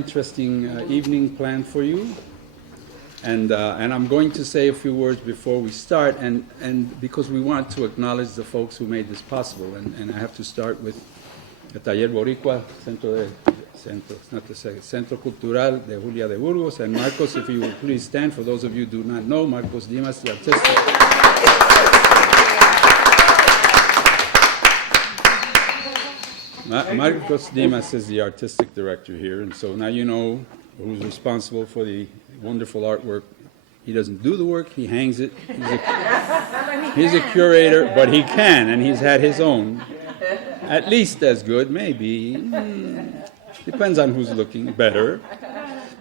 interesting evening planned for you. And I'm going to say a few words before we start, and because we want to acknowledge the folks who made this possible. And I have to start with el Taller Boricua, Centro Cultural de Julia de Burgos. And Marcos, if you will please stand, for those of you who do not know, Marcos Dimas, the artistic. Marcos Dimas is the artistic director here, and so now you know who's responsible for the wonderful artwork. He doesn't do the work, he hangs it. He's a curator, but he can, and he's had his own. At least as good, maybe. Depends on who's looking better.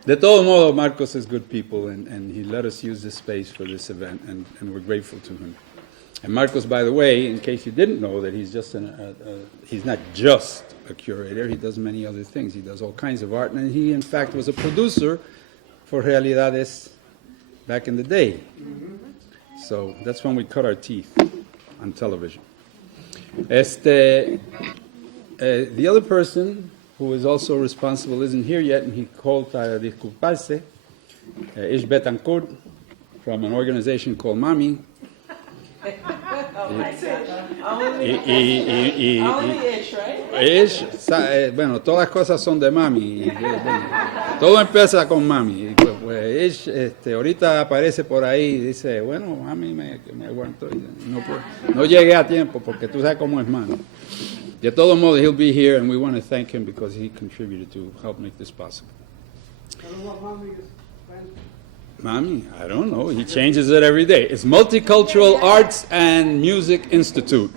De todo modo, Marcos is good people, and he let us use this space for this event, and we're grateful to him. And Marcos, by the way, in case you didn't know, that he's just he's not just a curator, he does many other things. He does all kinds of art, and he, in fact, was a producer for Realidades back in the day. So that's when we cut our teeth on television. The other person who is also responsible isn't here yet, and he called para disculparse. Ish Betancourt, from an organization called MAMI. Only Ish, right? Ish, bueno, todas cosas son de Mami. Todo empieza con Mami. Pues Ish, ahorita aparece por ahí y dice, bueno, Mami me aguantó. No llegué a tiempo porque tú sabes cómo es Mami. De todo modo, he'll be here, and we want to thank him because he contributed to help make this possible. Mami, I don't know. He changes it every day. It's Multicultural Arts and Music Institute.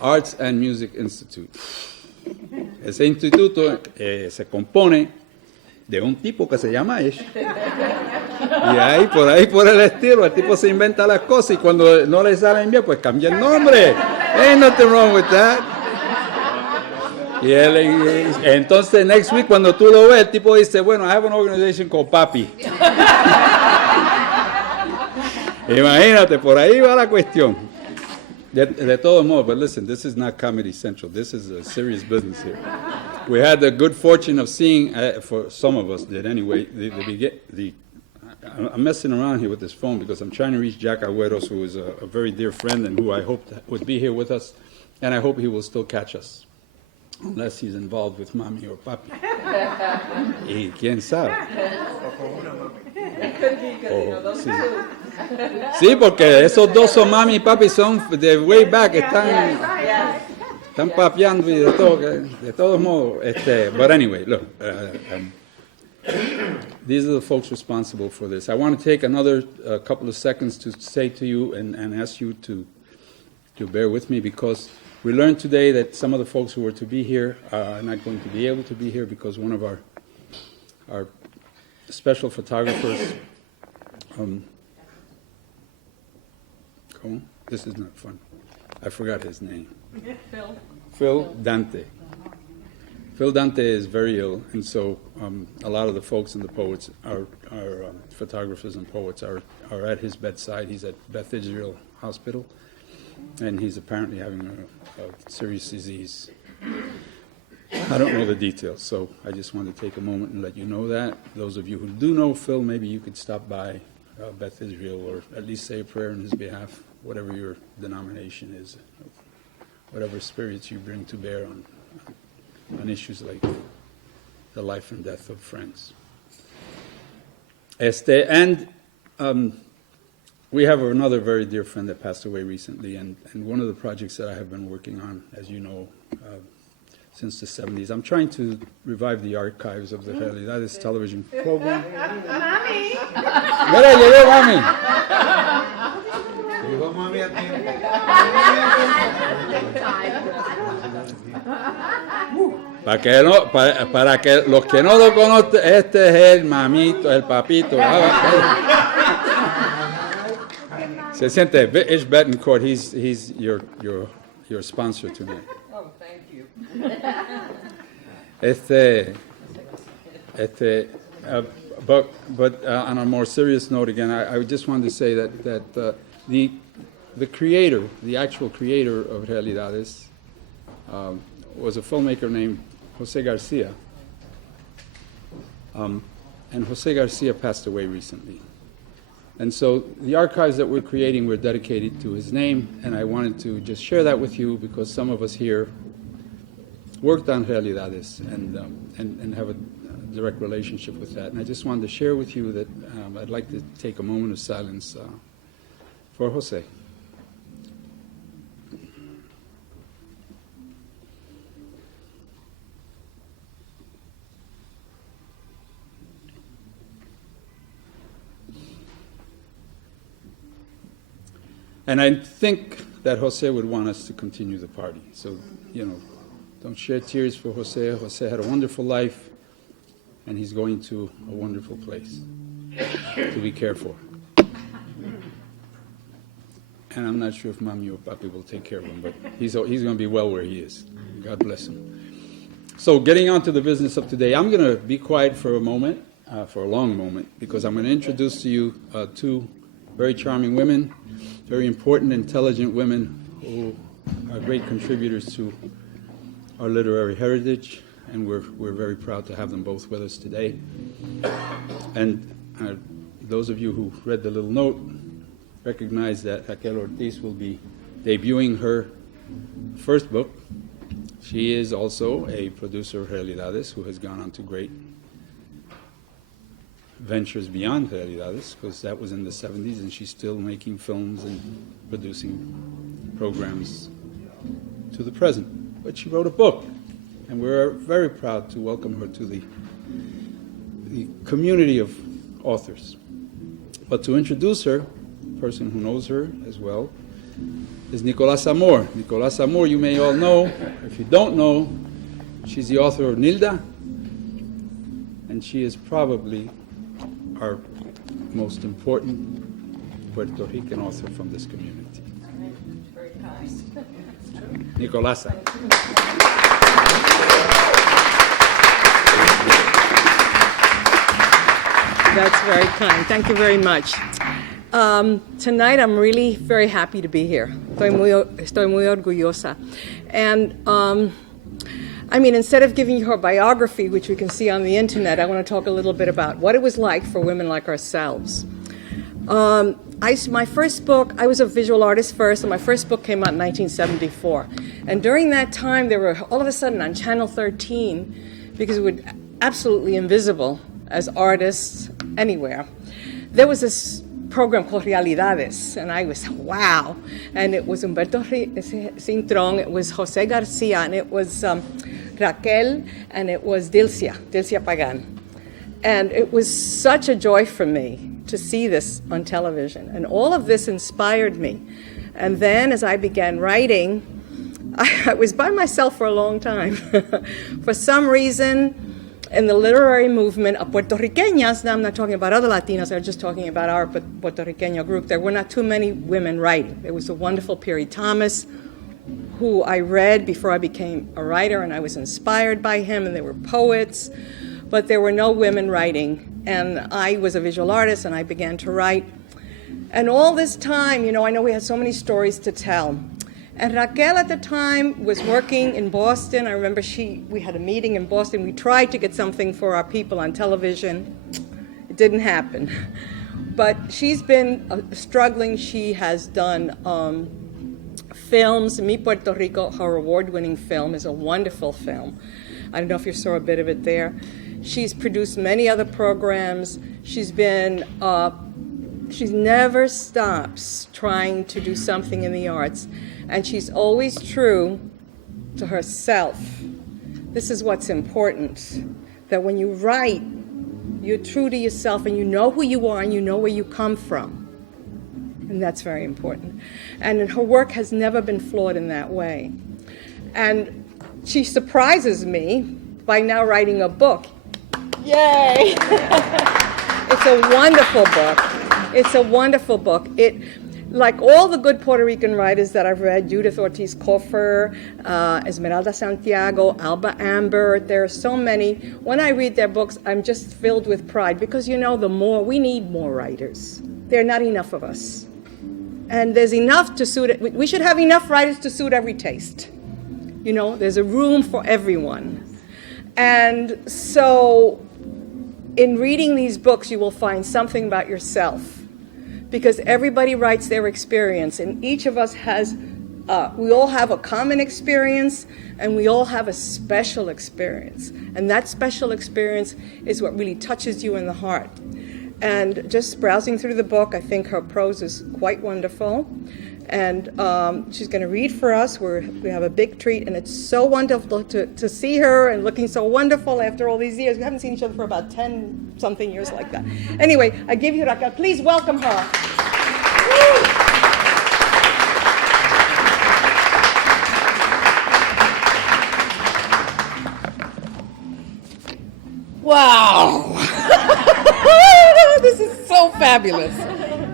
Arts and Music Institute. Ese instituto se compone de un tipo que se llama Ish. Y ahí por el estilo, el tipo se inventa las cosas y cuando no le salen bien, pues cambia el nombre. Ain't nothing wrong with that. Y entonces, next week, cuando tú lo ves, el tipo dice, bueno, I have an organization called Papi. Imagínate, por ahí va la cuestión. De todos modos, but listen, this is not Comedy Central. This is a serious business here. We had the good fortune of seeing, for some of us did anyway, I'm messing around here with this phone because I'm trying to reach Jack Agüeros, who is a very dear friend and who I hope would be here with us, and I hope he will still catch us. Unless he's involved with Mami or Papi. Y quién sabe. Sí, porque esos dos son Mami y Papi, son de way back, están papeando y de todos modos. But anyway, look, these are the folks responsible for this. I want to take another couple of seconds to say to you and ask you to bear with me because we learned today that some of the folks who were to be here are not going to be able to be here because one of our special photographers, this is not fun. I forgot his name. Phil Dante. Phil Dante is very ill, and so a lot of the folks and the poets, our photographers and poets are at his bedside. He's at Beth Israel Hospital, and he's apparently having a serious disease. I don't know the details, so I just wanted to take a moment and let you know that. Those of you who do know Phil, maybe you could stop by Beth Israel or at least say a prayer on his behalf, whatever your denomination is, whatever spirits you bring to bear on issues like the life and death of friends. We have another very dear friend that passed away recently, and one of the projects that I have been working on, as you know, since the 70s, I'm trying to revive the archives of the Realidades television program. Mami! Mira, llegó Mami. Llegó Mami a tiempo. Para que los que no lo conocen, este es el mamito, el papito. Se siente, Ish Betancourt, he's your sponsor tonight. Oh, thank you. But on a more serious note, again, I just wanted to say that the creator, the actual creator of Realidades, was a filmmaker named Jose Garcia. And Jose Garcia passed away recently. And so the archives that we're creating were dedicated to his name, and I wanted to just share that with you because some of us here worked on Realidades and have a direct relationship with that. And I just wanted to share with you that I'd like to take a moment of silence for Jose. And I think that Jose would want us to continue the party. So, don't shed tears for Jose. Jose had a wonderful life, and he's going to a wonderful place to be cared for. And I'm not sure if Mommy or Papi will take care of him, but he's going to be well where he is. God bless him. So getting on to the business of today, I'm going to be quiet for a moment, for a long moment, because I'm going to introduce to you two very charming women, very important, intelligent women who are great contributors to our literary heritage, and we're very proud to have them both with us today. And those of you who read the little note recognize that Raquel Ortiz will be debuting her first book. She is also a producer of Realidades who has gone on to great ventures beyond Realidades, because that was in the 70s, and she's still making films and producing programs to the present. But she wrote a book, and we're very proud to welcome her to the community of authors. But to introduce her, a person who knows her as well, is Nicolás Amor. Nicolás Amor, you may all know. If you don't know, she's the author of Nilda, and she is probably our most important Puerto Rican author from this community. Very kind. Nicolasa. That's very kind. Thank you very much. Tonight I'm really very happy to be here. Estoy muy orgullosa. And instead of giving you her biography, which we can see on the internet, I want to talk a little bit about what it was like for women like ourselves. My first book, I was a visual artist first, and my first book came out in 1974. And during that time, there were all of a sudden on Channel 13, because we were absolutely invisible as artists anywhere, there was this program called Realidades, and I was, wow. And it was Humberto Cintrón, it was Jose Garcia, and it was Raquel, and it was Dilcia Pagan. And it was such a joy for me to see this on television. And all of this inspired me. And then as I began writing, I was by myself for a long time. For some reason, in the literary movement of Puerto Riqueñas, now I'm not talking about other Latinas, I'm just talking about our Puerto Riqueño group, there were not too many women writing. There was a wonderful Piri Thomas, who I read before I became a writer, and I was inspired by him, and there were poets, but there were no women writing. And I was a visual artist, and I began to write. And all this time, I know we had so many stories to tell. And Raquel at the time was working in Boston. I remember we had a meeting in Boston. We tried to get something for our people on television. It didn't happen. But she's been struggling. She has done films. Mi Puerto Rico, her award-winning film, is a wonderful film. I don't know if you saw a bit of it there. She's produced many other programs. She's never stops trying to do something in the arts. And she's always true to herself. This is what's important, that when you write, you're true to yourself and you know who you are and you know where you come from. And that's very important. And her work has never been flawed in that way. And she surprises me by now writing a book. Yay! It's a wonderful book. It's a wonderful book. Like all the good Puerto Rican writers that I've read, Judith Ortiz Coffer, Esmeralda Santiago, Alba Amber, there are so many. When I read their books, I'm just filled with pride because, we need more writers. There are not enough of us. And there's enough to suit it. We should have enough writers to suit every taste. There's a room for everyone. And so in reading these books, you will find something about yourself, because everybody writes their experience, and each of us has, we all have a common experience, and we all have a special experience. And that special experience is what really touches you in the heart. And just browsing through the book, I think her prose is quite wonderful. And she's going to read for us. We have a big treat, and it's so wonderful to see her and looking so wonderful after all these years. We haven't seen each other for about 10-something years like that. Anyway, I give you Raquel. Please welcome her. Wow! This is so fabulous.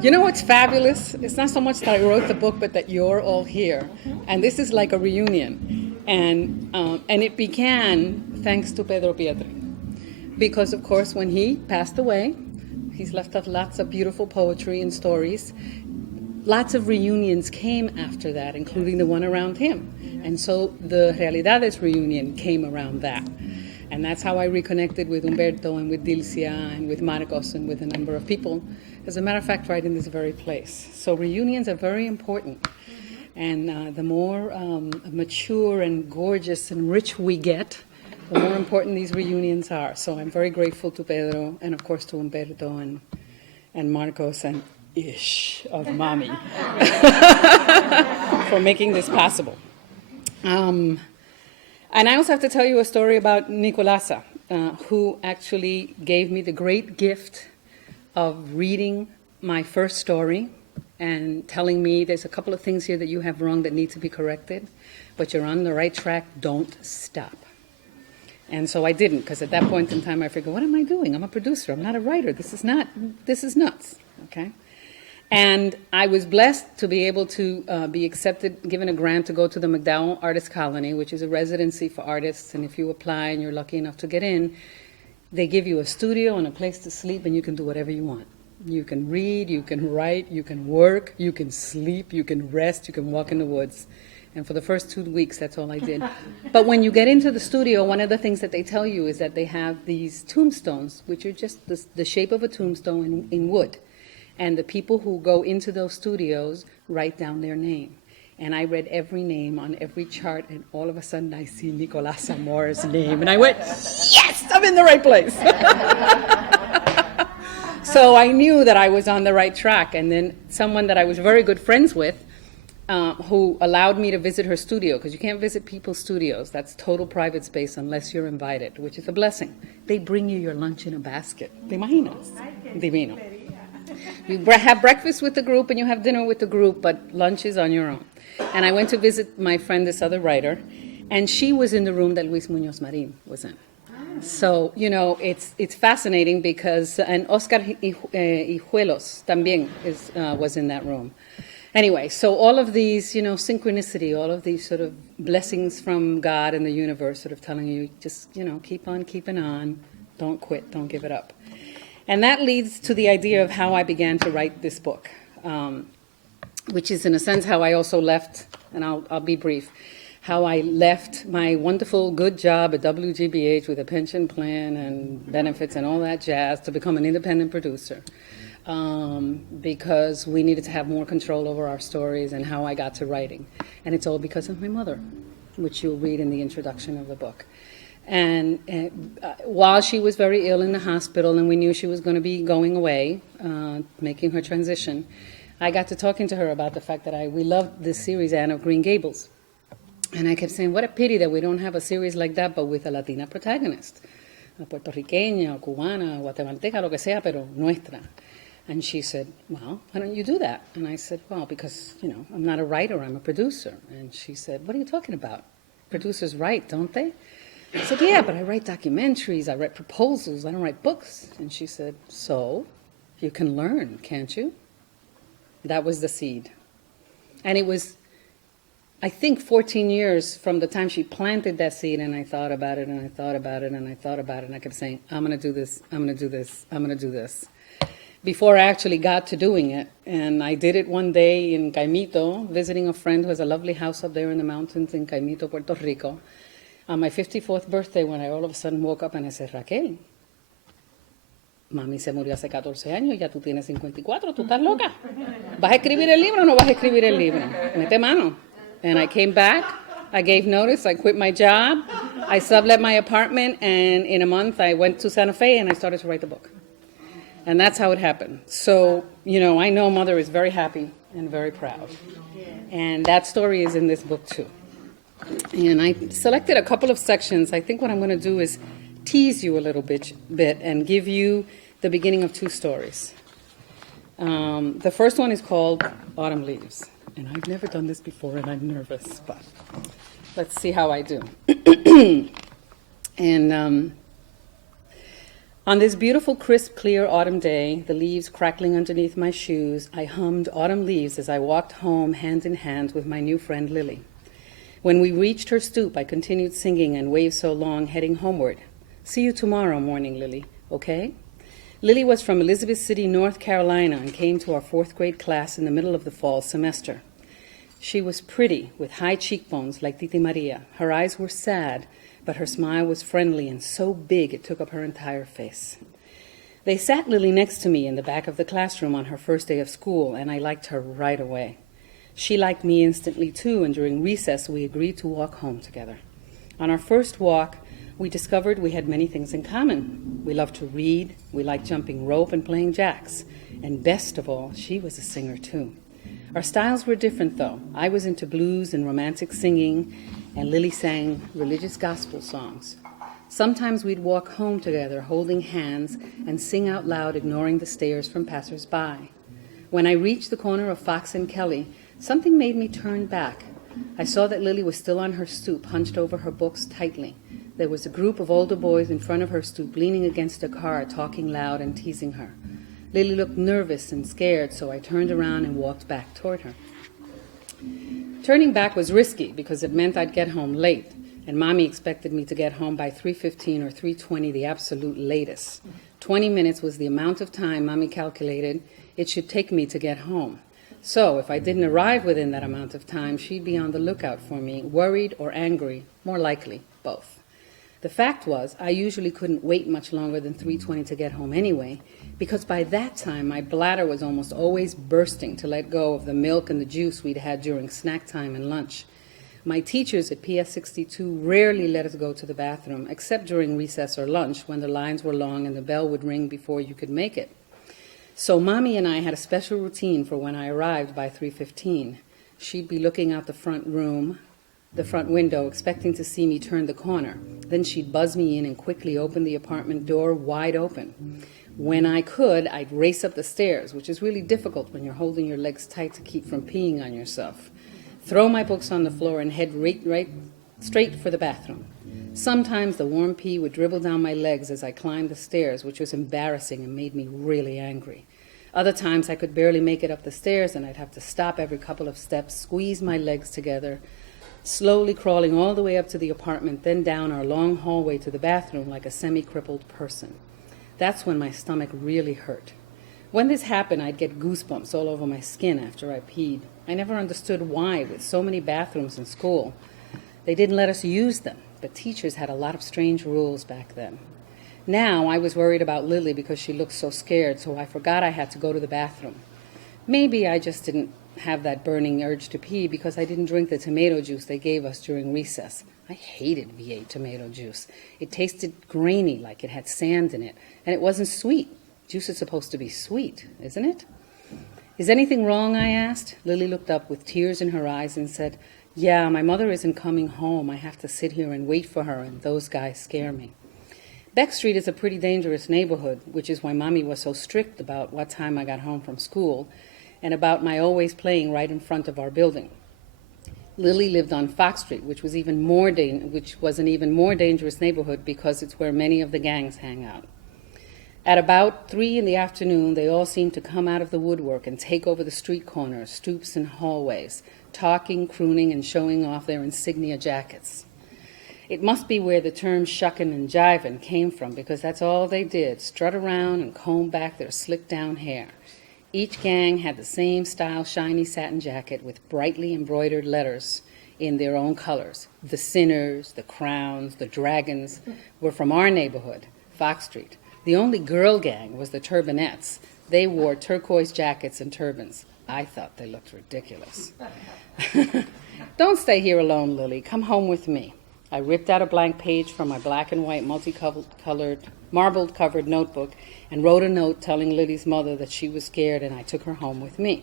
You know what's fabulous? It's not so much that I wrote the book, but that you're all here. And this is like a reunion. And it began thanks to Pedro Pietri. Because, of course, when he passed away, he's left us lots of beautiful poetry and stories. Lots of reunions came after that, including the one around him. And so the Realidades reunion came around that. And that's how I reconnected with Humberto and with Dilcia and with Marcos and with a number of people. As a matter of fact, right in this very place. So reunions are very important. And the more mature and gorgeous and rich we get, the more important these reunions are. So I'm very grateful to Pedro and, of course, to Humberto and Marcos and Ish of Mami for making this possible. And I also have to tell you a story about Nicolasa, who actually gave me the great gift of reading my first story and telling me there's a couple of things here that you have wrong that need to be corrected, but you're on the right track, don't stop. And so I didn't, because at that point in time I figured, what am I doing? I'm a producer, I'm not a writer, this is nuts, okay? And I was blessed to be able to be accepted, given a grant to go to the McDowell Artist Colony, which is a residency for artists. And if you apply and you're lucky enough to get in, they give you a studio and a place to sleep, and you can do whatever you want. You can read, you can write, you can work, you can sleep, you can rest, you can walk in the woods. And for the first 2 weeks, that's all I did. But when you get into the studio, one of the things that they tell you is that they have these tombstones, which are just the shape of a tombstone in wood. And the people who go into those studios write down their name. And I read every name on every chart, and all of a sudden I see Nicolás Zamora's name. And I went, yes, I'm in the right place. So I knew that I was on the right track. And then someone that I was very good friends with, who allowed me to visit her studio, because you can't visit people's studios. That's total private space unless you're invited, which is a blessing. They bring you your lunch in a basket. ¿Te imaginas? Divino. You have breakfast with the group and you have dinner with the group, but lunch is on your own. And I went to visit my friend, this other writer, and she was in the room that Luis Muñoz Marín was in. So, you know, it's fascinating because, and Oscar Hijuelos también was in that room. Anyway, so all of these, you know, synchronicity, all of these sort of blessings from God and the universe sort of telling you, just, you know, keep on keeping on, don't quit, don't give it up. And that leads to the idea of how I began to write this book, which is in a sense how I also left, and I'll be brief, how I left my wonderful good job at WGBH with a pension plan and benefits and all that jazz to become an independent producer, because we needed to have more control over our stories and how I got to writing. And it's all because of my mother, which you'll read in the introduction of the book. And while she was very ill in the hospital and we knew she was going to be going away, making her transition, I got to talking to her about the fact that we loved this series, Anne of Green Gables. And I kept saying, what a pity that we don't have a series like that, but with a Latina protagonist, a puertorriqueña, o cubana, guatemalteca, lo que sea, pero nuestra. And she said, well, why don't you do that? And I said, well, because, you know, I'm not a writer, I'm a producer. And she said, what are you talking about? Producers write, don't they? I said, yeah, but I write documentaries, I write proposals, I don't write books. And she said, so you can learn, can't you? That was the seed. And it was, I think, 14 years from the time she planted that seed, and I thought about it, and I thought about it, and I thought about it, and I kept saying, I'm going to do this, I'm going to do this, I'm going to do this, before I actually got to doing it. And I did it one day in Caimito, visiting a friend who has a lovely house up there in the mountains in Caimito, Puerto Rico. On my 54th birthday, when I all of a sudden woke up and I said, Raquel, mami se murió hace 14 años, ya tú tienes 54, tú estás loca. ¿Vas a escribir el libro o no vas a escribir el libro? Mete mano. And I came back, I gave notice, I quit my job, I sublet my apartment, and in a month I went to Santa Fe and I started to write the book. And that's how it happened. So, I know Mother is very happy and very proud. And that story is in this book too. And I selected a couple of sections. I think what I'm going to do is tease you a little bit and give you the beginning of two stories. The first one is called Autumn Leaves. And I've never done this before, and I'm nervous, but let's see how I do. And on this beautiful, crisp, clear autumn day, the leaves crackling underneath my shoes, I hummed Autumn Leaves as I walked home hand in hand with my new friend Lily. When we reached her stoop, I continued singing and waved so long, heading homeward. See you tomorrow morning, Lily, okay? Lily was from Elizabeth City, North Carolina, and came to our 4th grade class in the middle of the fall semester. She was pretty, with high cheekbones like Titi Maria. Her eyes were sad, but her smile was friendly and so big it took up her entire face. They sat Lily next to me in the back of the classroom on her first day of school, and I liked her right away. She liked me instantly too, and during recess we agreed to walk home together. On our first walk, we discovered we had many things in common. We loved to read, we liked jumping rope and playing jacks, and best of all, she was a singer too. Our styles were different though. I was into blues and romantic singing, and Lily sang religious gospel songs. Sometimes we'd walk home together, holding hands, and sing out loud, ignoring the stares from passers-by. When I reached the corner of Fox and Kelly, something made me turn back. I saw that Lily was still on her stoop, hunched over her books tightly. There was a group of older boys in front of her stoop, leaning against a car, talking loud and teasing her. Lily looked nervous and scared, so I turned around and walked back toward her. Turning back was risky because it meant I'd get home late, and Mommy expected me to get home by 3:15 or 3:20, the absolute latest. 20 minutes was the amount of time Mommy calculated it should take me to get home. So if I didn't arrive within that amount of time, she'd be on the lookout for me, worried or angry, more likely, both. The fact was, I usually couldn't wait much longer than 3:20 to get home anyway, because by that time my bladder was almost always bursting to let go of the milk and the juice we'd had during snack time and lunch. My teachers at PS 62 rarely let us go to the bathroom, except during recess or lunch when the lines were long and the bell would ring before you could make it. So Mommy and I had a special routine for when I arrived by 3:15. She'd be looking out the front window, expecting to see me turn the corner. Then she'd buzz me in and quickly open the apartment door wide open. When I could, I'd race up the stairs, which is really difficult when you're holding your legs tight to keep from peeing on yourself, throw my books on the floor, and head right straight for the bathroom. Sometimes the warm pee would dribble down my legs as I climbed the stairs, which was embarrassing and made me really angry. Other times I could barely make it up the stairs, and I'd have to stop every couple of steps, squeeze my legs together, slowly crawling all the way up to the apartment, then down our long hallway to the bathroom like a semi-crippled person. That's when my stomach really hurt. When this happened, I'd get goosebumps all over my skin after I peed. I never understood why, with so many bathrooms in school. They didn't let us use them, but teachers had a lot of strange rules back then. Now I was worried about Lily because she looked so scared, so I forgot I had to go to the bathroom. Maybe I just didn't have that burning urge to pee because I didn't drink the tomato juice they gave us during recess. I hated V8 tomato juice. It tasted grainy, like it had sand in it, and it wasn't sweet. Juice is supposed to be sweet, isn't it? Is anything wrong, I asked. Lily looked up with tears in her eyes and said, "Yeah, my mother isn't coming home. I have to sit here and wait for her, and those guys scare me." Backstreet is a pretty dangerous neighborhood, which is why Mommy was so strict about what time I got home from school and about my always playing right in front of our building. Lily lived on Fox Street, which was an even more dangerous neighborhood because it's where many of the gangs hang out. At about 3 p.m, they all seemed to come out of the woodwork and take over the street corners, stoops, and hallways, talking, crooning, and showing off their insignia jackets. It must be where the term shuckin' and jivin' came from, because that's all they did, strut around and comb back their slicked-down hair. Each gang had the same style shiny satin jacket with brightly embroidered letters in their own colors. The Sinners, the Crowns, the Dragons were from our neighborhood, Backstreet. The only girl gang was the Turbonettes. They wore turquoise jackets and turbans. I thought they looked ridiculous. Don't stay here alone, Lily. Come home with me. I ripped out a blank page from my black and white multicolored, marbled-covered notebook and wrote a note telling Lily's mother that she was scared and I took her home with me.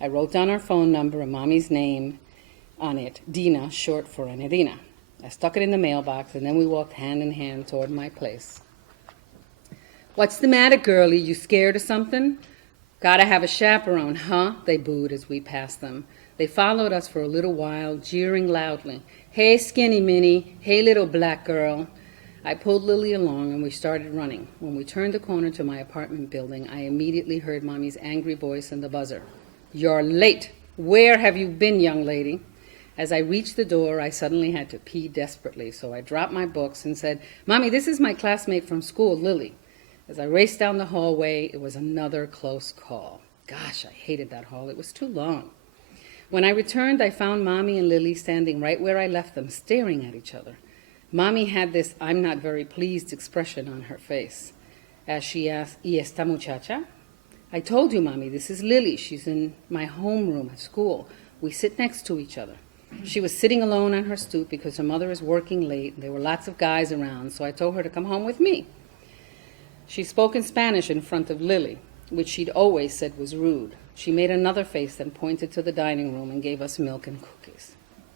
I wrote down her phone number and Mommy's name on it, Dina, short for Enedina. I stuck it in the mailbox and then we walked hand in hand toward my place. What's the matter, girlie? You scared or something? Gotta have a chaperone, huh? They booed as we passed them. They followed us for a little while, jeering loudly. Hey, skinny Minnie. Hey, little black girl. I pulled Lily along and we started running. When we turned the corner to my apartment building, I immediately heard Mommy's angry voice and the buzzer. You're late. Where have you been, young lady? As I reached the door, I suddenly had to pee desperately, so I dropped my books and said, Mommy, this is my classmate from school, Lily. As I raced down the hallway, it was another close call. Gosh, I hated that hall. It was too long. When I returned, I found Mommy and Lily standing right where I left them, staring at each other. Mommy had this I'm not very pleased expression on her face. As she asked, ¿Y esta muchacha? I told you, Mommy, this is Lily. She's in my homeroom at school. We sit next to each other. She was sitting alone on her stoop because her mother is working late, and there were lots of guys around, so I told her to come home with me. She spoke in Spanish in front of Lily, which she'd always said was rude. She made another face and pointed to the dining room and gave us milk and cookies.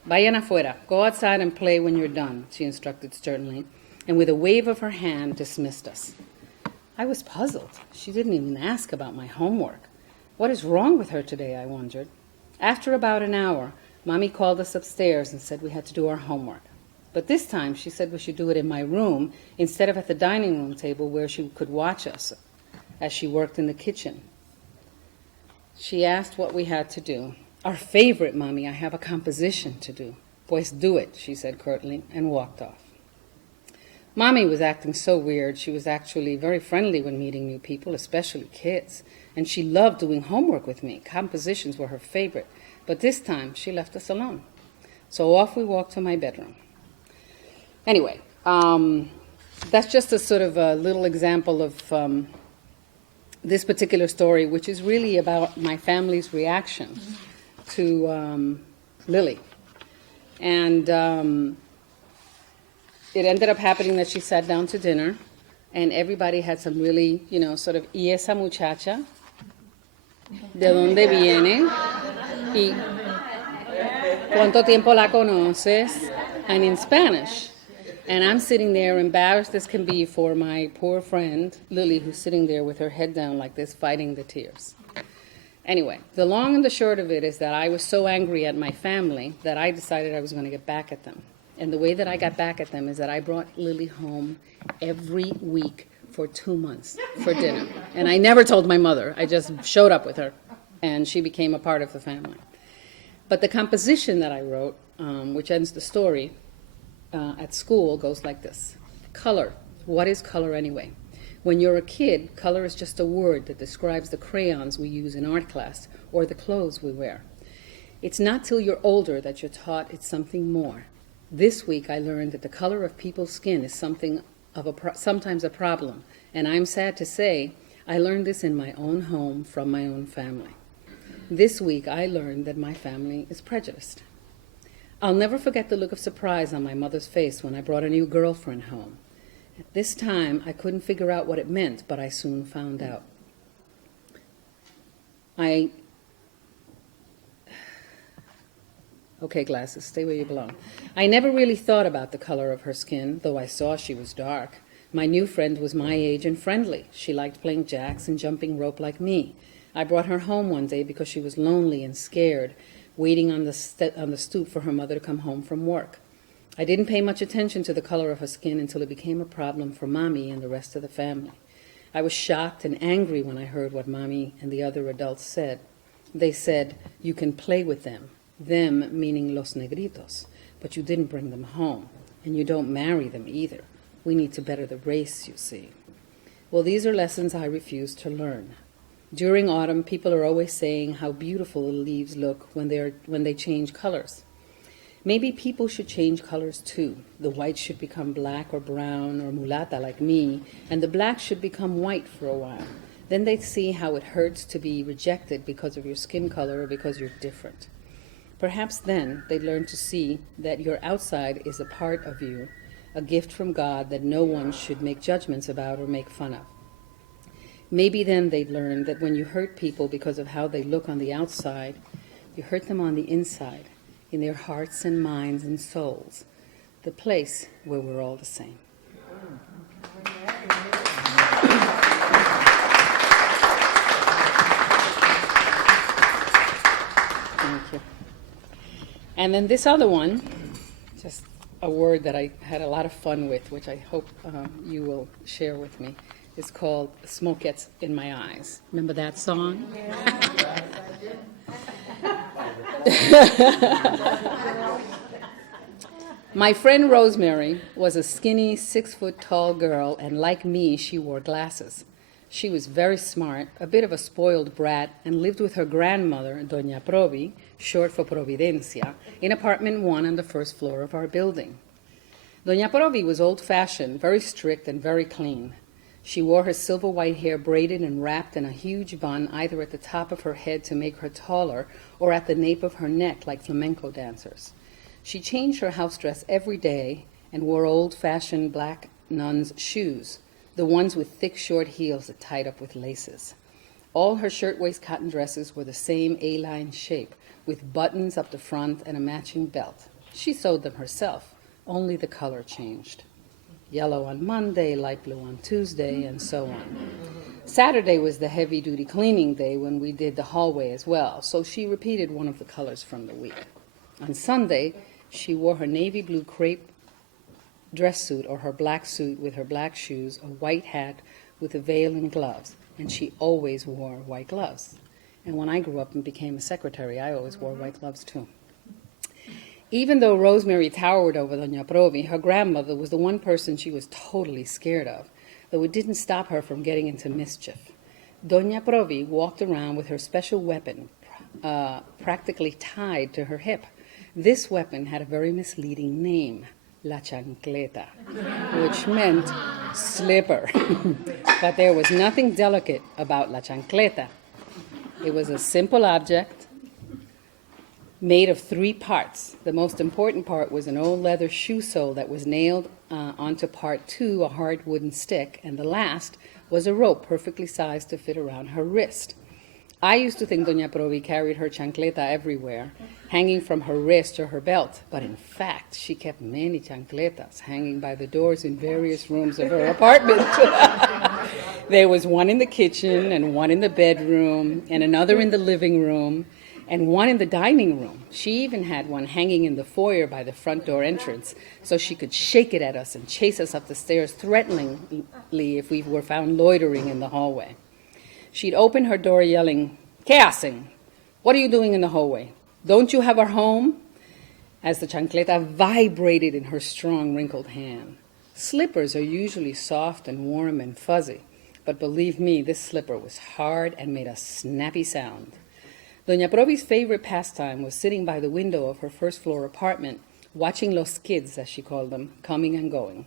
Vayan afuera. Go outside and play when you're done, she instructed sternly, and with a wave of her hand dismissed us. I was puzzled. She didn't even ask about my homework. What is wrong with her today, I wondered. After about an hour, Mommy called us upstairs and said we had to do our homework. But this time she said we should do it in my room instead of at the dining room table where she could watch us as she worked in the kitchen. She asked what we had to do. Our favorite, Mommy, I have a composition to do. Pues do it, she said curtly, and walked off. Mommy was acting so weird. She was actually very friendly when meeting new people, especially kids. And she loved doing homework with me. Compositions were her favorite. But this time, she left us alone. So off we walked to my bedroom. Anyway, that's just a sort of a little example of this particular story, which is really about my family's reaction to Lily. And it ended up happening that she sat down to dinner, and everybody had some really, sort of, ¿y esa muchacha? ¿De dónde viene? ¿Y cuánto tiempo la conoces? And in Spanish. And I'm sitting there embarrassed as can be for my poor friend, Lily, who's sitting there with her head down like this, fighting the tears. Anyway, the long and the short of it is that I was so angry at my family that I decided I was going to get back at them. And the way that I got back at them is that I brought Lily home every week for 2 months for dinner. And I never told my mother. I just showed up with her, and she became a part of the family. But the composition that I wrote, which ends the story at school, goes like this. Color. What is color anyway? When you're a kid, color is just a word that describes the crayons we use in art class or the clothes we wear. It's not till you're older that you're taught it's something more. This week I learned that the color of people's skin is sometimes a problem, and I'm sad to say I learned this in my own home from my own family. This week I learned that my family is prejudiced. I'll never forget the look of surprise on my mother's face when I brought a new girlfriend home. At this time, I couldn't figure out what it meant, but I soon found out. Okay, glasses, stay where you belong. I never really thought about the color of her skin, though I saw she was dark. My new friend was my age and friendly. She liked playing jacks and jumping rope like me. I brought her home one day because she was lonely and scared, waiting on the stoop for her mother to come home from work. I didn't pay much attention to the color of her skin until it became a problem for Mommy and the rest of the family. I was shocked and angry when I heard what Mommy and the other adults said. They said, you can play with them meaning los negritos, but you didn't bring them home, and you don't marry them either. We need to better the race, you see. Well, these are lessons I refuse to learn. During autumn, people are always saying how beautiful the leaves look when they change colors. Maybe people should change colors too. The white should become black or brown or mulata like me, and the black should become white for a while. Then they'd see how it hurts to be rejected because of your skin color or because you're different. Perhaps then they'd learn to see that your outside is a part of you, a gift from God that no one should make judgments about or make fun of. Maybe then they'd learn that when you hurt people because of how they look on the outside, you hurt them on the inside, in their hearts and minds and souls, the place where we're all the same. Thank you. And then this other one, just a word that I had a lot of fun with, which I hope you will share with me, is called Smoke Gets in My Eyes. Remember that song? My friend Rosemary was a skinny, 6-foot-tall girl, and like me, she wore glasses. She was very smart, a bit of a spoiled brat, and lived with her grandmother, Doña Provi, short for Providencia, in apartment 1 on the first floor of our building. Doña Provi was old-fashioned, very strict, and very clean. She wore her silver white hair braided and wrapped in a huge bun either at the top of her head to make her taller or at the nape of her neck like flamenco dancers. She changed her house dress every day and wore old-fashioned black nun's shoes, the ones with thick short heels that tied up with laces. All her shirtwaist cotton dresses were the same A-line shape, with buttons up the front and a matching belt. She sewed them herself, only the color changed. Yellow on Monday, light blue on Tuesday, and so on. Saturday was the heavy-duty cleaning day when we did the hallway as well, so she repeated one of the colors from the week. On Sunday, she wore her navy blue crepe dress suit or her black suit with her black shoes, a white hat with a veil and gloves, and she always wore white gloves. And when I grew up and became a secretary, I always wore white gloves too. Even though Rosemary towered over Doña Provi, her grandmother was the one person she was totally scared of, though it didn't stop her from getting into mischief. Doña Provi walked around with her special weapon practically tied to her hip. This weapon had a very misleading name, La Chancleta, which meant slipper. But there was nothing delicate about La Chancleta. It was a simple object made of 3 parts. The most important part was an old leather shoe sole that was nailed onto part 2, a hard wooden stick, and the last was a rope perfectly sized to fit around her wrist. I used to think Doña Provi carried her chancleta everywhere, hanging from her wrist or her belt, but in fact, she kept many chancletas hanging by the doors in various rooms of her apartment. There was one in the kitchen, and one in the bedroom, and another in the living room, and one in the dining room. She even had one hanging in the foyer by the front door entrance, so she could shake it at us and chase us up the stairs threateningly if we were found loitering in the hallway. She'd open her door yelling, "¿Qué hacen? What are you doing in the hallway? Don't you have a home?" As the chancleta vibrated in her strong, wrinkled hand. Slippers are usually soft and warm and fuzzy, but believe me, this slipper was hard and made a snappy sound. Doña Provi's favorite pastime was sitting by the window of her first-floor apartment, watching los kids, as she called them, coming and going.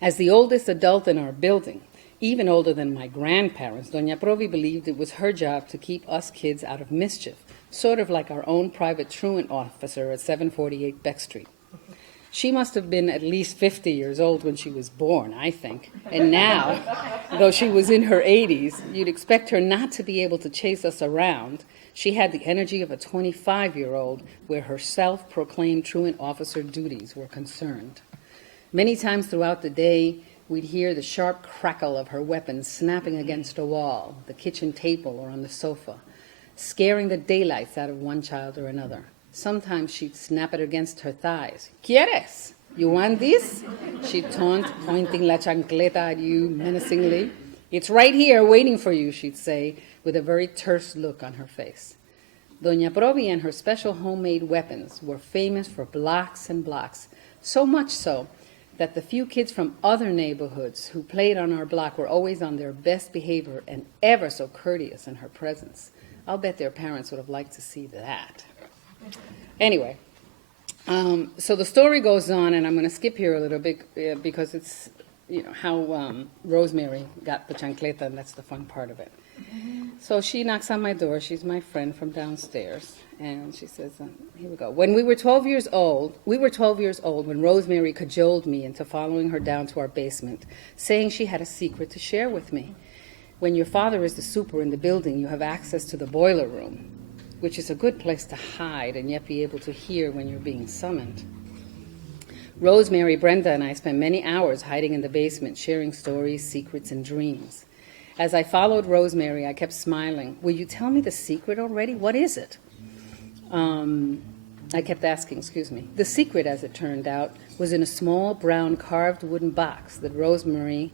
As the oldest adult in our building, even older than my grandparents, Doña Provi believed it was her job to keep us kids out of mischief, sort of like our own private truant officer at 748 Backstreet. She must have been at least 50 years old when she was born, I think. And now, though she was in her 80s, you'd expect her not to be able to chase us around. She had the energy of a 25-year-old where her self-proclaimed truant officer duties were concerned. Many times throughout the day, we'd hear the sharp crackle of her weapon snapping against a wall, the kitchen table, or on the sofa, scaring the daylights out of one child or another. Sometimes she'd snap it against her thighs. "¿Quieres? You want this?" She'd taunt, pointing la chancleta at you menacingly. "It's right here waiting for you," she'd say, with a very terse look on her face. Doña Provi and her special homemade weapons were famous for blocks and blocks, so much so that the few kids from other neighborhoods who played on our block were always on their best behavior and ever so courteous in her presence. I'll bet their parents would have liked to see that. Anyway, So the story goes on, and I'm going to skip here a little bit because it's, how Rosemary got the chancleta, and that's the fun part of it. So she knocks on my door. She's my friend from downstairs, and she says, here we go. When we were 12 years old when Rosemary cajoled me into following her down to our basement, saying she had a secret to share with me. When your father is the super in the building, you have access to the boiler room, which is a good place to hide and yet be able to hear when you're being summoned. Rosemary, Brenda, and I spent many hours hiding in the basement, sharing stories, secrets, and dreams. As I followed Rosemary, I kept smiling. Will you tell me the secret already? What is it? I kept asking, The secret, as it turned out, was in a small brown carved wooden box that Rosemary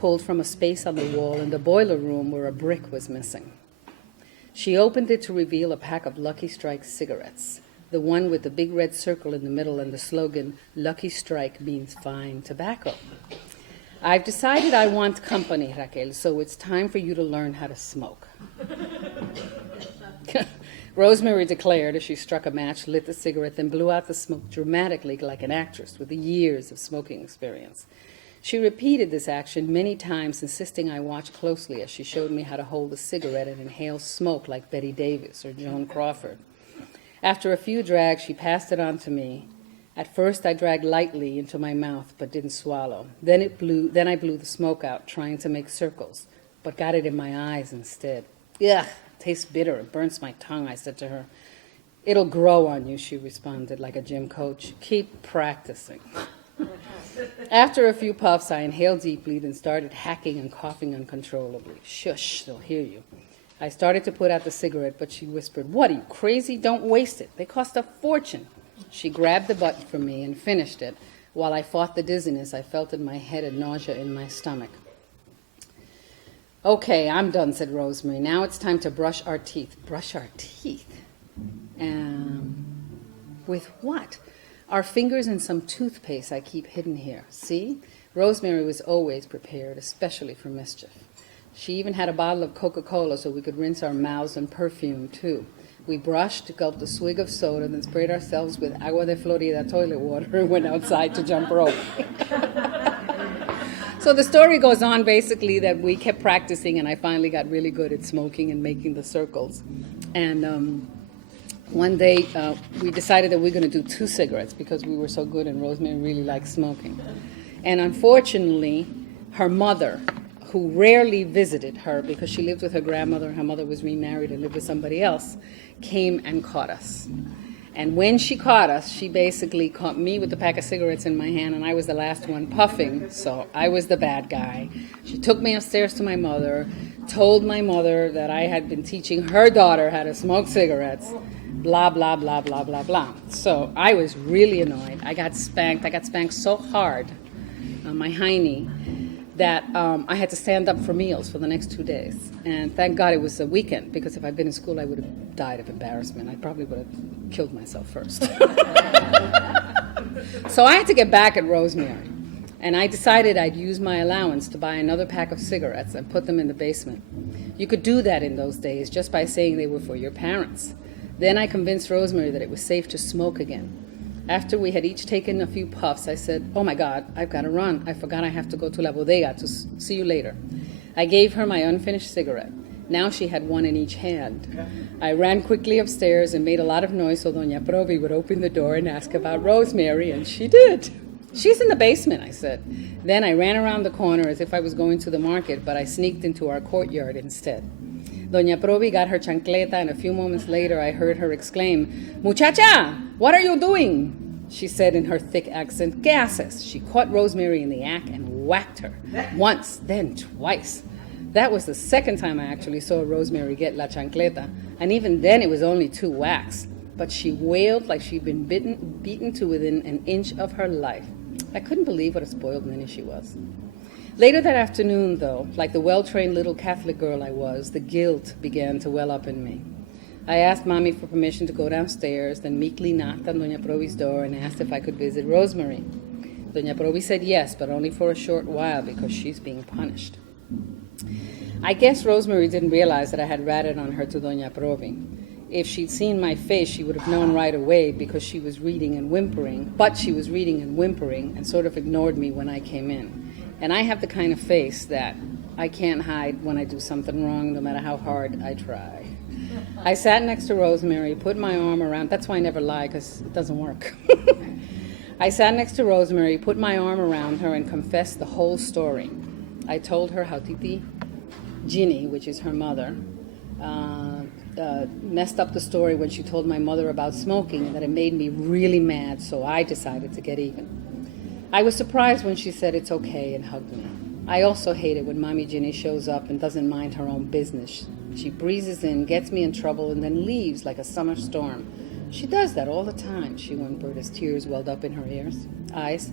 pulled from a space on the wall in the boiler room where a brick was missing. She opened it to reveal a pack of Lucky Strike cigarettes, the one with the big red circle in the middle and the slogan, Lucky Strike means fine tobacco. I've decided I want company, Raquel, so it's time for you to learn how to smoke. Rosemary declared as she struck a match, lit the cigarette, then blew out the smoke dramatically like an actress with years of smoking experience. She repeated this action many times, insisting I watch closely as she showed me how to hold a cigarette and inhale smoke like Betty Davis or Joan Crawford. After a few drags, she passed it on to me. At first, I dragged lightly into my mouth, but didn't swallow. Then I blew the smoke out, trying to make circles, but got it in my eyes instead. Ugh, tastes bitter. It burns my tongue, I said to her. It'll grow on you, she responded like a gym coach. Keep practicing. After a few puffs, I inhaled deeply, then started hacking and coughing uncontrollably. Shush, they'll hear you. I started to put out the cigarette, but she whispered, What, are you crazy? Don't waste it. They cost a fortune. She grabbed the button from me and finished it. While I fought the dizziness, I felt in my head and nausea in my stomach. Okay, I'm done, said Rosemary. Now it's time to brush our teeth. Brush our teeth? With what? Our fingers and some toothpaste I keep hidden here. See? Rosemary was always prepared, especially for mischief. She even had a bottle of Coca-Cola so we could rinse our mouths and perfume, too. We brushed, gulped a swig of soda, then sprayed ourselves with agua de Florida toilet water and went outside to jump rope. So the story goes on, basically, that we kept practicing, and I finally got really good at smoking and making the circles. And one day, we decided that we were going to do 2 cigarettes because we were so good, and Rosemary really liked smoking. And unfortunately, her mother, who rarely visited her because she lived with her grandmother and her mother was remarried and lived with somebody else, came and caught us. And when she caught us, she basically caught me with the pack of cigarettes in my hand, and I was the last one puffing, so I was the bad guy. She took me upstairs to my mother, told my mother that I had been teaching her daughter how to smoke cigarettes, blah, blah, blah, blah, blah, blah. So I was really annoyed. I got spanked. I got spanked so hard on my hiney that I had to stand up for meals for the next 2 days. And thank God it was a weekend, because if I'd been in school, I would have died of embarrassment. I probably would have killed myself first. So I had to get back at Rosemary. And I decided I'd use my allowance to buy another pack of cigarettes and put them in the basement. You could do that in those days just by saying they were for your parents. Then I convinced Rosemary that it was safe to smoke again. After we had each taken a few puffs, I said, oh my God, I've got to run. I forgot I have to go to La Bodega to see you later. I gave her my unfinished cigarette. Now she had one in each hand. I ran quickly upstairs and made a lot of noise so Doña Provi would open the door and ask about Rosemary, and she did. She's in the basement, I said. Then I ran around the corner as if I was going to the market, but I sneaked into our courtyard instead. Doña Provi got her chancleta, and a few moments later I heard her exclaim, Muchacha, what are you doing? She said in her thick accent, ¿Qué haces? She caught Rosemary in the act and whacked her. Once, then twice. That was the second time I actually saw Rosemary get la chancleta, and even then it was only 2 whacks. But she wailed like she'd been beaten to within an inch of her life. I couldn't believe what a spoiled ninny she was. Later that afternoon, though, like the well-trained little Catholic girl I was, the guilt began to well up in me. I asked Mommy for permission to go downstairs, then meekly knocked on Doña Provi's door and asked if I could visit Rosemary. Doña Provi said yes, but only for a short while because she's being punished. I guess Rosemary didn't realize that I had ratted on her to Doña Provi. If she'd seen my face, she would have known right away because she was reading and whimpering. But she was reading and whimpering and sort of ignored me when I came in. And I have the kind of face that I can't hide when I do something wrong, no matter how hard I try. I sat next to Rosemary, put my arm around, that's why I never lie, because it doesn't work. I sat next to Rosemary, put my arm around her, and confessed the whole story. I told her how Titi Ginny, which is her mother, messed up the story when she told my mother about smoking, and that it made me really mad, so I decided to get even. I was surprised when she said it's okay and hugged me. I also hate it when Mommy Ginny shows up and doesn't mind her own business. She breezes in, gets me in trouble, and then leaves like a summer storm. She does that all the time, she whimpered as tears welled up in her eyes.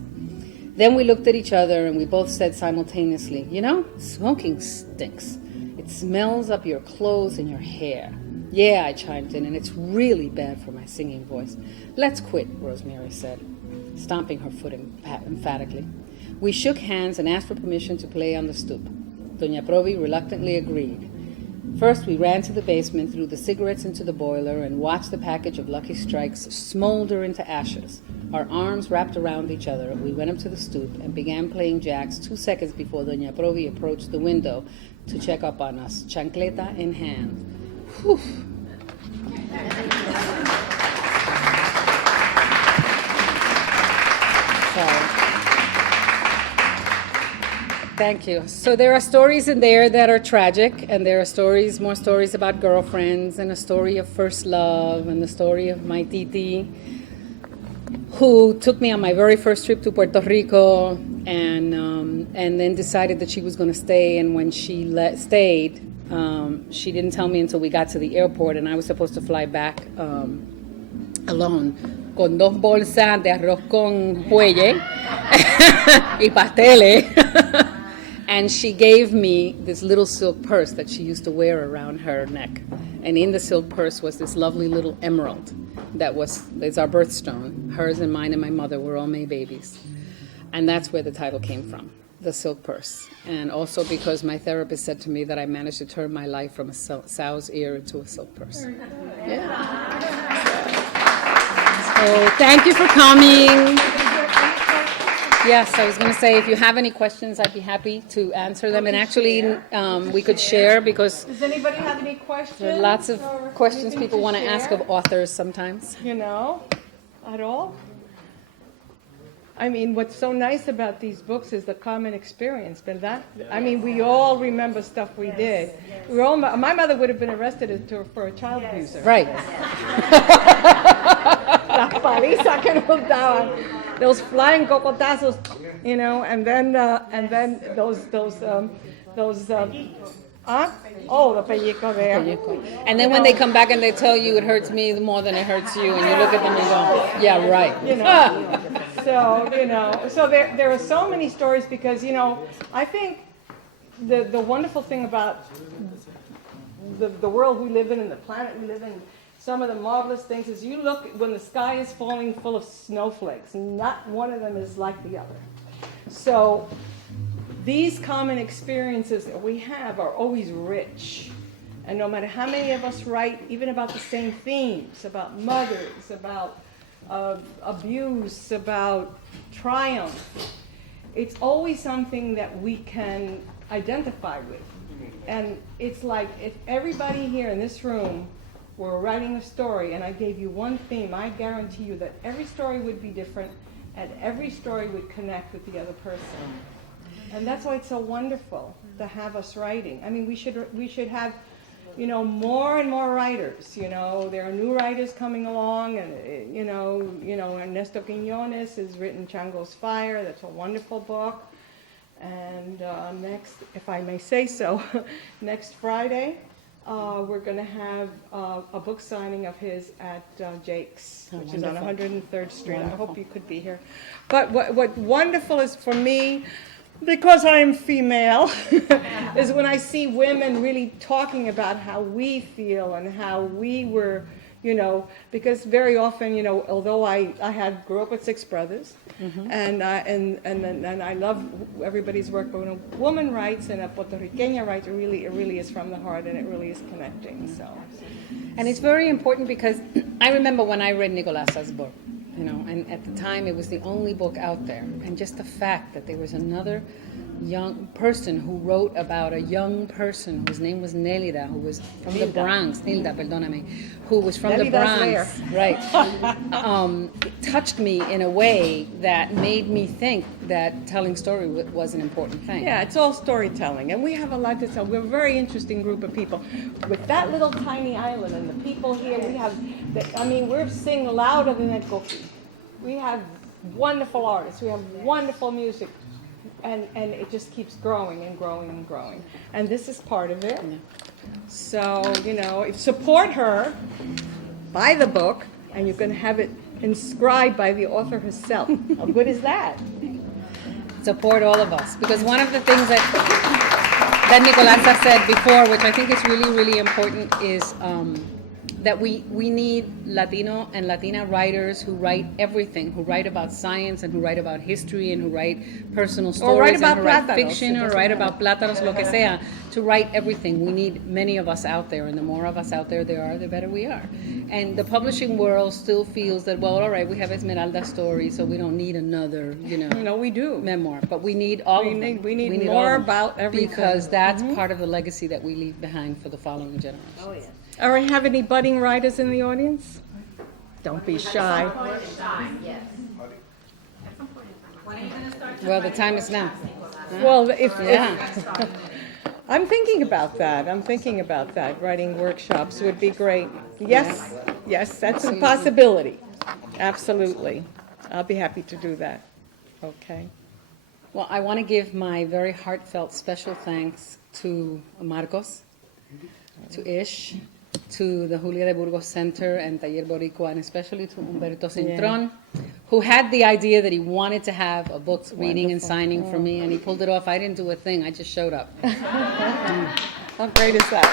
Then we looked at each other and we both said simultaneously, you know, smoking stinks. It smells up your clothes and your hair. Yeah, I chimed in, and it's really bad for my singing voice. Let's quit, Rosemary said, stomping her foot emphatically. We shook hands and asked for permission to play on the stoop. Doña Provi reluctantly agreed. First, we ran to the basement, threw the cigarettes into the boiler, and watched the package of Lucky Strikes smolder into ashes. Our arms wrapped around each other, we went up to the stoop and began playing jacks 2 seconds before Doña Provi approached the window to check up on us, chancleta in hand. Whew. Sorry. Thank you. So there are stories in there that are tragic, and there are more stories about girlfriends, and a story of first love, and the story of my titi, who took me on my very first trip to Puerto Rico, and then decided that she was going to stay. And when she stayed, she didn't tell me until we got to the airport, and I was supposed to fly back alone, con 2 bolsas de arroz con huelle y pasteles. And she gave me this little silk purse that she used to wear around her neck. And in the silk purse was this lovely little emerald it's our birthstone. Hers and mine and my mother were all May babies. And that's where the title came from, the silk purse. And also because my therapist said to me that I managed to turn my life from a sow's ear into a silk purse. Yeah. So thank you for coming. Yes, I was going to say, if you have any questions, I'd be happy to answer them. And actually, we could share, because Does anybody have any questions? there are lots of or questions anything people to want to ask share? of authors sometimes. You know, at all? I mean, what's so nice about these books is the common experience. But I mean, we all remember stuff we did. My mother would have been arrested for a child abuser. Right. La paliza que nos daban. Those flying cocotazos, you know, and then those the pellico there. And then when they come back and they tell you it hurts me more than it hurts you, and you look at them and go, yeah, right. You know, so there are so many stories, because, you know, I think the wonderful thing about the world we live in and the planet we live in, some of the marvelous things is you look when the sky is falling full of snowflakes, not one of them is like the other. So these common experiences that we have are always rich. And no matter how many of us write, even about the same themes, about mothers, about abuse, about triumph, it's always something that we can identify with. And it's like if everybody here in this room were writing a story and I gave you one theme, I guarantee you that every story would be different and every story would connect with the other person. And that's why it's so wonderful to have us writing. I mean, we should have, you know, more and more writers. You know, there are new writers coming along, and you know, Ernesto Quiñones has written Chango's Fire. That's a wonderful book. And next, if I may say so, next Friday, we're going to have a book signing of his at Jake's, which is on 103rd Street. I hope you could be here. But what wonderful is for me, because I'm female, is when I see women really talking about how we feel and how we were, you know, because very often, you know, although I grew up with 6 brothers, and I love everybody's work, but when a woman writes and a Puerto Riqueña writes, it really is from the heart, and it really is connecting. So, And it's very important because I remember when I read Nicolasa's book, you know, and at the time it was the only book out there, and just the fact that there was another young person who wrote about a young person whose name was Nélida, who was from the Bronx, Nilda, perdóname, who was from the Bronx, right, it touched me in a way that made me think that telling story was an important thing. yeah, it's all storytelling, and we have a lot to tell. We're a very interesting group of people. With that little tiny island and the people here, we're singing louder than a cookie. We have wonderful artists. We have wonderful music. And it just keeps growing and growing and growing. And this is part of it. So, you know, support her, buy the book, and you can have it inscribed by the author herself. How good is that? Support all of us. Because one of the things that Nicolasa said before, which I think is really, really important, is that we need Latino and Latina writers who write everything, who write about science and who write about history and who write personal stories write about and who write plátanos. fiction or write about plátanos, lo que sea, to write everything. We need many of us out there, and the more of us out there are, the better we are. And the publishing world still feels that, well, all right, we have Esmeralda story, so we don't need another, you know, No, we do. memoir. But we need all of them. We need all more of them, about everything. because that's part of the legacy that we leave behind for the following generation. Oh, yeah. All right, have any budding writers in the audience? Don't be shy. Yes. Well, the time is now. Well, Yeah. I'm thinking about that. Writing workshops would be great. Yes, that's a possibility. Absolutely. I'll be happy to do that. Okay. Well, I want to give my very heartfelt special thanks to Marcos, to Ish, to the Julia de Burgos Center and Taller Boricua, and especially to Humberto Cintrón, who had the idea that he wanted to have a book reading and signing for me, and he pulled it off. I didn't do a thing. I just showed up. How great is that?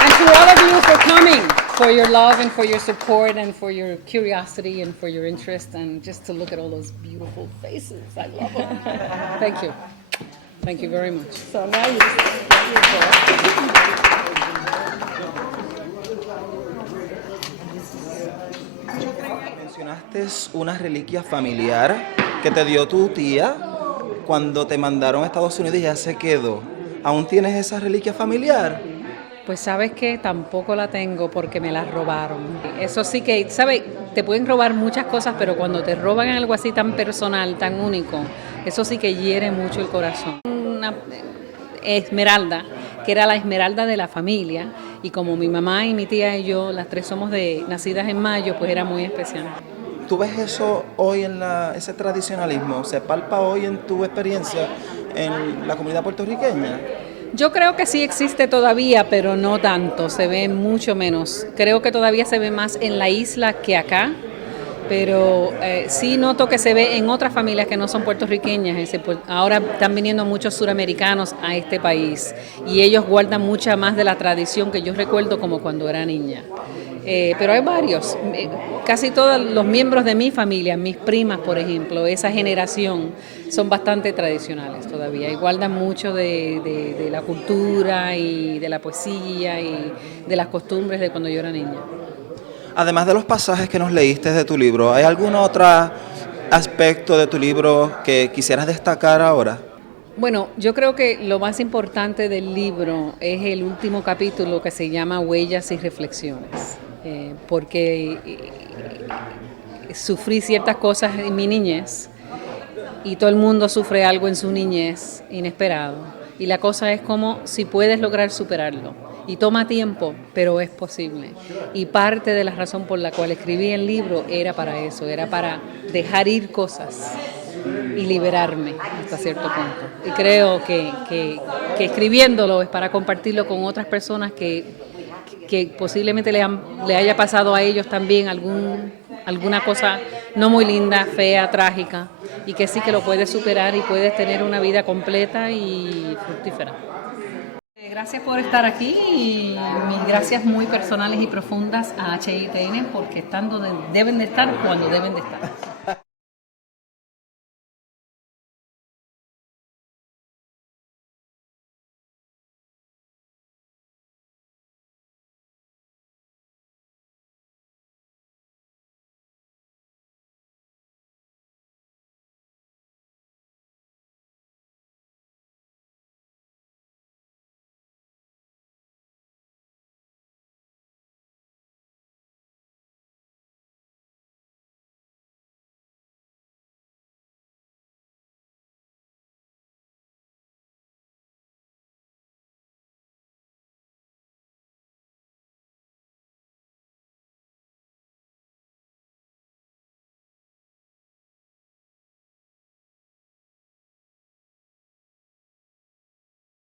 And to all of you for coming, for your love and for your support and for your curiosity and for your interest, and just to look at all those beautiful faces. I love them. Thank you. Thank you very much. So now you just get your book. Mencionaste una reliquia familiar que te dio tu tía cuando te mandaron a Estados Unidos y ya se quedó. ¿Aún tienes esa reliquia familiar? Pues sabes que tampoco la tengo porque me la robaron. Eso sí que, ¿sabes? Te pueden robar muchas cosas, pero cuando te roban algo así tan personal, tan único, eso sí que hiere mucho el corazón. Una esmeralda, que era la esmeralda de la familia, y como mi mamá y mi tía y yo, las tres somos nacidas en mayo, pues era muy especial. ¿Tú ves eso hoy ese tradicionalismo? ¿Se palpa hoy en tu experiencia en la comunidad puertorriqueña? Yo creo que sí existe todavía, pero no tanto, se ve mucho menos. Creo que todavía se ve más en la isla que acá, pero sí noto que se ve en otras familias que no son puertorriqueñas. Ahora están viniendo muchos suramericanos a este país y ellos guardan mucha más de la tradición que yo recuerdo como cuando era niña. Pero hay varios, casi todos los miembros de mi familia, mis primas, por ejemplo, esa generación, son bastante tradicionales todavía y guardan mucho de la cultura y de la poesía y de las costumbres de cuando yo era niña. Además de los pasajes que nos leíste de tu libro, ¿hay algún otro aspecto de tu libro que quisieras destacar ahora? Bueno, yo creo que lo más importante del libro es el último capítulo que se llama Huellas y Reflexiones, porque sufrí ciertas cosas en mi niñez y todo el mundo sufre algo en su niñez inesperado. Y la cosa es como si puedes lograr superarlo. Y toma tiempo, pero es posible. Y parte de la razón por la cual escribí el libro era para eso, era para dejar ir cosas y liberarme hasta cierto punto. Y creo que escribiéndolo es para compartirlo con otras personas que posiblemente le haya pasado a ellos también alguna cosa no muy linda, fea, trágica, y que sí que lo puedes superar y puedes tener una vida completa y fructífera. Gracias por estar aquí y mis gracias muy personales y profundas a HITN porque están donde deben de estar cuando deben de estar.